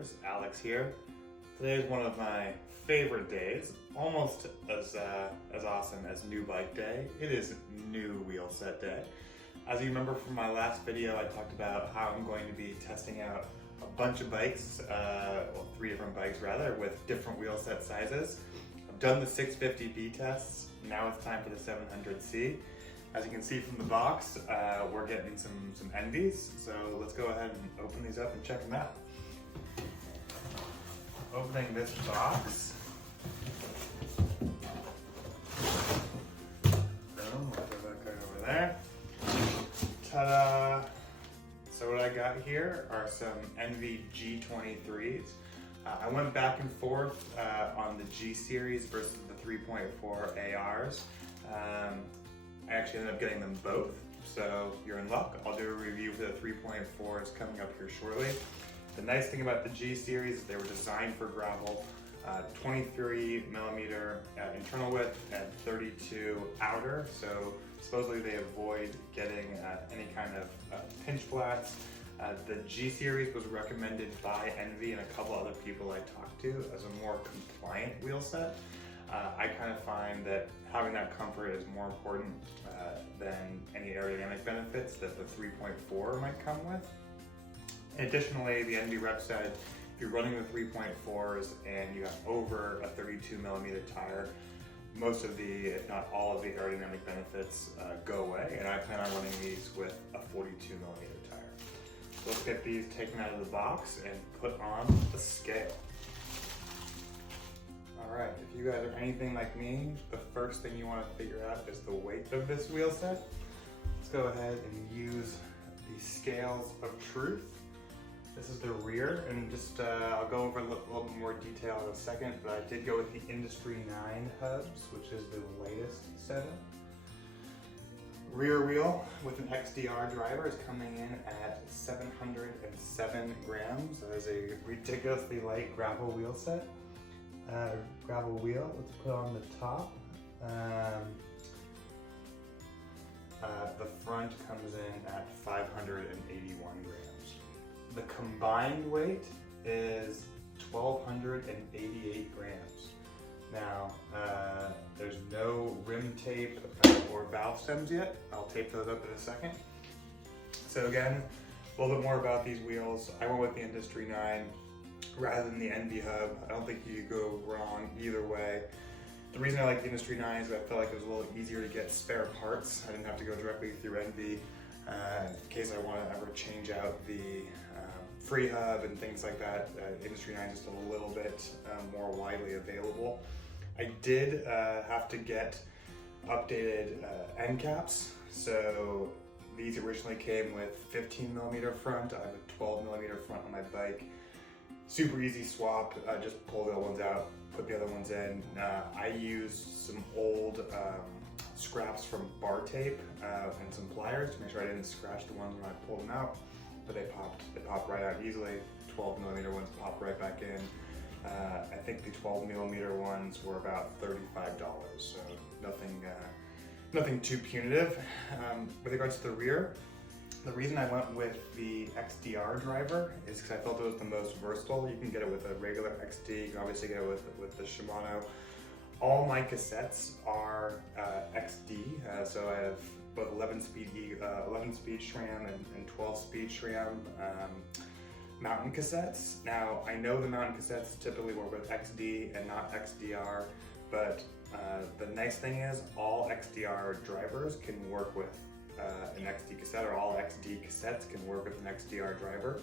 viewers, Alex here. Today is one of my favorite days, almost as awesome as new bike day. It is new Wheelset day. As you remember from my last video, I talked about how I'm going to be testing out a bunch of bikes, well, 3 different bikes rather, with different wheelset sizes. I've done the 650B tests, now it's time for the 700C. As you can see from the box, we're getting some Enves, so let's go ahead and open these up and check them out. Opening this box. Boom, we'll throw that guy over there. Ta-da! So what I got here are some Enve G23s. I went back and forth on the G series versus the 3.4 ARs. I actually ended up getting them both, so you're in luck. I'll do a review for the 3.4s coming up here shortly. The nice thing about the G series is they were designed for gravel, 23 millimeter internal width and 32 outer, so supposedly they avoid getting any kind of pinch flats. The G series was recommended by Enve and a couple other people I talked to as a more compliant wheel set. I kind of find that having that comfort is more important than any aerodynamic benefits that the 3.4 might come with. Additionally, the Enve rep said if you're running the 3.4s and you have over a 32 millimeter tire, most of the, if not all of the aerodynamic benefits go away, and I plan on running these with a 42 millimeter tire. So let's get these taken out of the box and put on the scale. Alright, if you guys are anything like me, the first thing you want to figure out is the weight of this wheel set. Let's go ahead and use the scales of truth. This is the rear, and just I'll go over a little bit more detail in a second, but I did go with the Industry 9 hubs, which is the latest setup. Rear wheel with an XDR driver is coming in at 707 grams. That is a ridiculously light gravel wheel set. Gravel wheel, let's put on the top. The front comes in at 581 grams. The combined weight is 1,288 grams. Now, there's no rim tape or valve stems yet. I'll tape those up in a second. So again, a little bit more about these wheels. I went with the Industry 9 rather than the Enve hub. I don't think you could go wrong either way. The reason I like the Industry 9 is I felt like it was a little easier to get spare parts. I didn't have to go directly through Enve in case I want to ever change out the free hub and things like that. Industry 9 is just a little bit more widely available. I did have to get updated end caps. So these originally came with 15 millimeter front. I have a 12 millimeter front on my bike. Super easy swap, just pull the other ones out, put the other ones in. I used some old scraps from bar tape and some pliers to make sure I didn't scratch the ones when I pulled them out, but they popped right out easily. 12 millimeter ones popped right back in. I think the 12 millimeter ones were about $35, so nothing too punitive. With regards to the rear, the reason I went with the XDR driver is because I felt it was the most versatile. You can get it with a regular XD, you can obviously get it with the Shimano. All my cassettes are XD, so I have both 11 speed SRAM and 12 speed SRAM mountain cassettes. Now, I know the mountain cassettes typically work with XD and not XDR, but the nice thing is all XDR drivers can work with an XD cassette, or all XD cassettes can work with an XDR driver.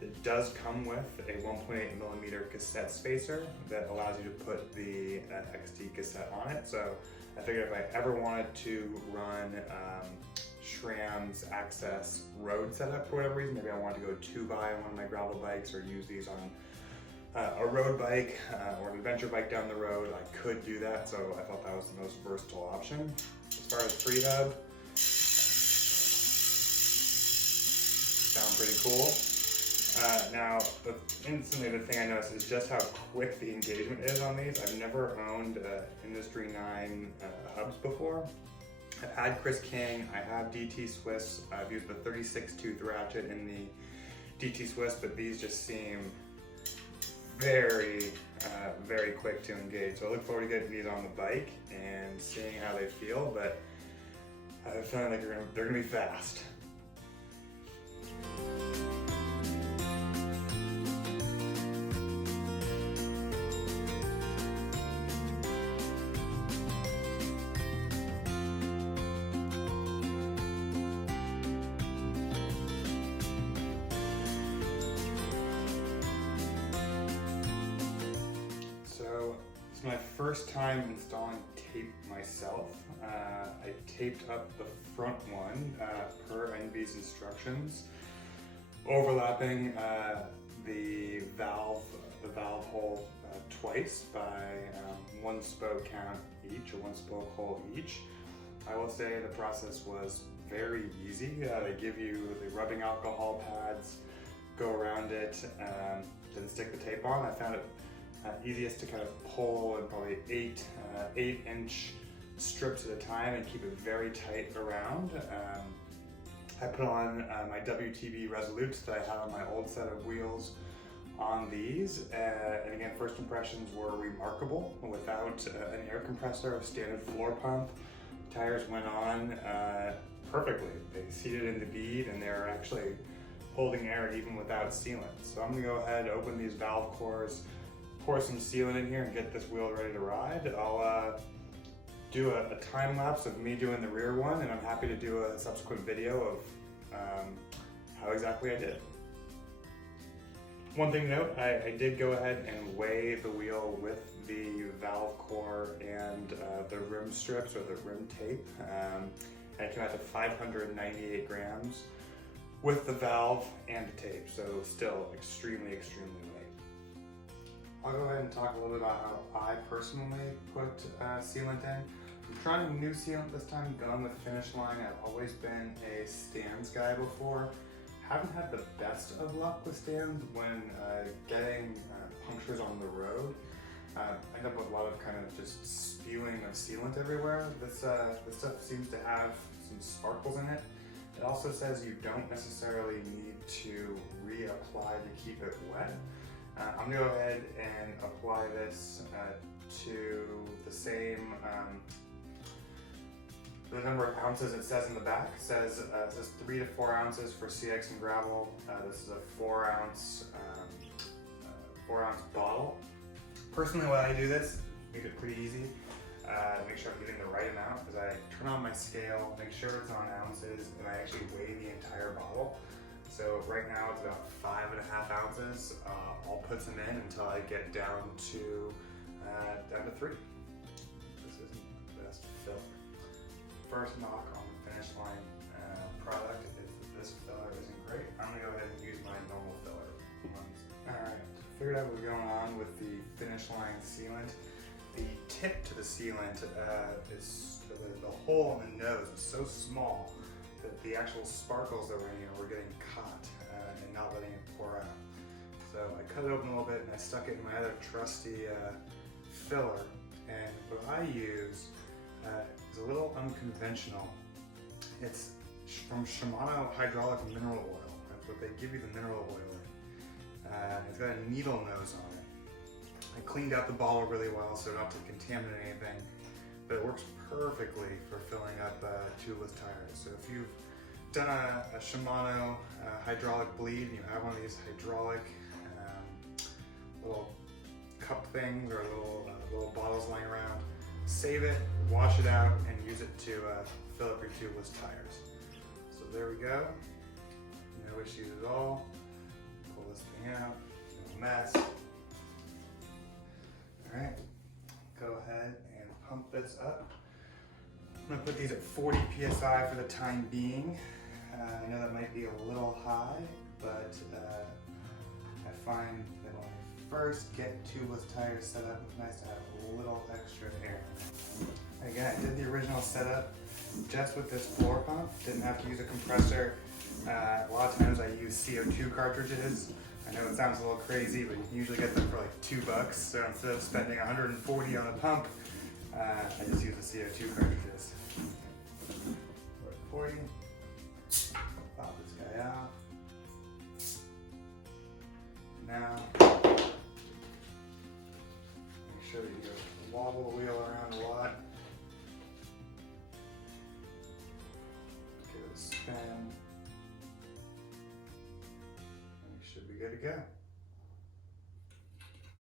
It does come with a 1.8 millimeter cassette spacer that allows you to put the XD cassette on it. So I figured if I ever wanted to run SRAM's Access road setup for whatever reason, maybe I wanted to go 2x on one of my gravel bikes or use these on a road bike or an adventure bike down the road, I could do that. So I thought that was the most versatile option. As far as free hub, sound pretty cool. Now, instantly the thing I noticed is just how quick the engagement is on these. I've never owned Industry 9 hubs before. I've had Chris King, I have DT Swiss, I've used the 36 tooth ratchet in the DT Swiss, but these just seem very, very quick to engage. So I look forward to getting these on the bike and seeing how they feel, but I have a feeling like they're gonna be fast. So it's my first time installing tape myself. I taped up the front one per Enve's instructions, overlapping the valve hole twice by one spoke count each, or one spoke hole each. I will say the process was very easy. They give you the rubbing alcohol pads, go around it, then stick the tape on. I found it easiest to kind of pull in probably 8-inch strips at a time and keep it very tight around. I put on my WTB Resolutes that I had on my old set of wheels on these, and again, first impressions were remarkable. Without an air compressor, a standard floor pump, tires went on perfectly. They seated in the bead and they're actually holding air even without sealant. So I'm gonna go ahead, open these valve cores, pour some sealant in here and get this wheel ready to ride. I'll do a time lapse of me doing the rear one, and I'm happy to do a subsequent video of how exactly I did. One thing to note, I did go ahead and weigh the wheel with the valve core and the rim strips, or the rim tape, and it came out to 598 grams with the valve and the tape, so still extremely, extremely light. I'll go ahead and talk a little bit about how I personally put sealant in. I'm trying a new sealant this time, going with Finish Line. I've always been a stands guy before. Haven't had the best of luck with stands when getting punctures on the road. I end up with a lot of kind of just spewing of sealant everywhere. This stuff seems to have some sparkles in it. It also says you don't necessarily need to reapply to keep it wet. I'm gonna go ahead and apply this to the same, the number of ounces it says in the back. It says 3 to 4 ounces for CX and gravel. This is a 4-ounce bottle. Personally, when I do this, make it pretty easy. Make sure I'm getting the right amount, because I turn on my scale, make sure it's on ounces, and I actually weigh the entire bottle. So right now it's about 5.5 ounces. I'll put some in until I get down to 3. This isn't the best filler. First knock on the Finish Line product is that this filler isn't great. I'm gonna go ahead and use my normal filler ones. All right, figured out what's going on with the Finish Line sealant. The tip to the sealant is the hole in the nose is so small that the actual sparkles that were getting caught and not letting it pour out. So I cut it open a little bit and I stuck it in my other trusty filler. And what I use is a little unconventional. It's from Shimano hydraulic mineral oil. That's what they give you the mineral oil in. It's got a needle nose on it. I cleaned out the bottle really well so not to contaminate anything, but it works perfectly for filling up tubeless tires. So if you've done a Shimano hydraulic bleed, you have one of these hydraulic little cup things or little bottles lying around, save it, wash it out, and use it to fill up your tubeless tires. So there we go. No issues at all. Pull this thing out, no mess. All right, go ahead and pump this up. I'm gonna put these at 40 PSI for the time being. I know that might be a little high, but I find that when I first get tubeless tires set up, it's nice to have a little extra air. Again, I did the original setup just with this floor pump. Didn't have to use a compressor. A lot of times I use CO2 cartridges. I know it sounds a little crazy, but you can usually get them for like $2. So instead of spending 140 on a pump, I just use the CO2 cartridges. 40. Pop this guy out. Now, sure that you wobble the wheel around a lot. Give it a spin. And you should be good to go.